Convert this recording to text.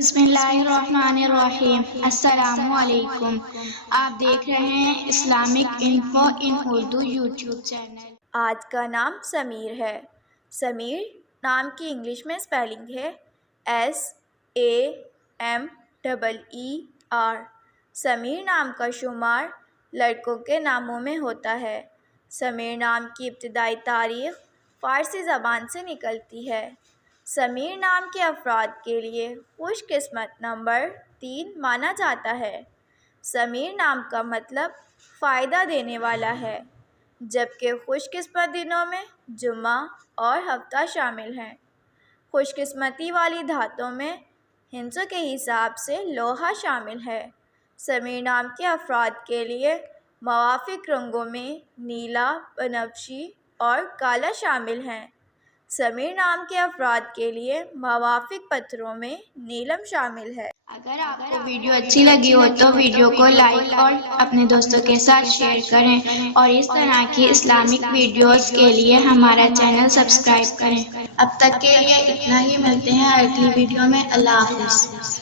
بسم اللہ الرحمن الرحیم۔ السلام علیکم۔ آپ دیکھ رہے ہیں اسلامک انفو ان اردو یوٹیوب چینل۔ آج کا نام سمیر ہے۔ سمیر نام کی انگلش میں اسپیلنگ ہے SAMEER۔ سمیر نام کا شمار لڑکوں کے ناموں میں ہوتا ہے۔ سمیر نام کی ابتدائی تاریخ فارسی زبان سے نکلتی ہے۔ سمیر نام کے افراد کے لیے خوش قسمت نمبر 3 مانا جاتا ہے۔ سمیر نام کا مطلب فائدہ دینے والا ہے، جبکہ خوش قسمت دنوں میں جمعہ اور ہفتہ شامل ہیں۔ خوش قسمتی والی دھاتوں میں ہندسوں کے حساب سے لوہا شامل ہے۔ سمیر نام کے افراد کے لیے موافق رنگوں میں نیلا، بنفشی اور کالا شامل ہیں۔ سمیر نام کے افراد کے لیے موافق پتھروں میں نیلم شامل ہے۔ اگر آپ کو ویڈیو اچھی لگی ہو تو ویڈیو کو لائک اور اپنے دوستوں کے ساتھ شیئر کریں، اور اس طرح کی اسلامک ویڈیوز کے لیے ہمارا چینل سبسکرائب کریں۔ اب تک کے لیے اتنا ہی، ملتے ہیں اگلی ویڈیو میں۔ اللہ حافظ۔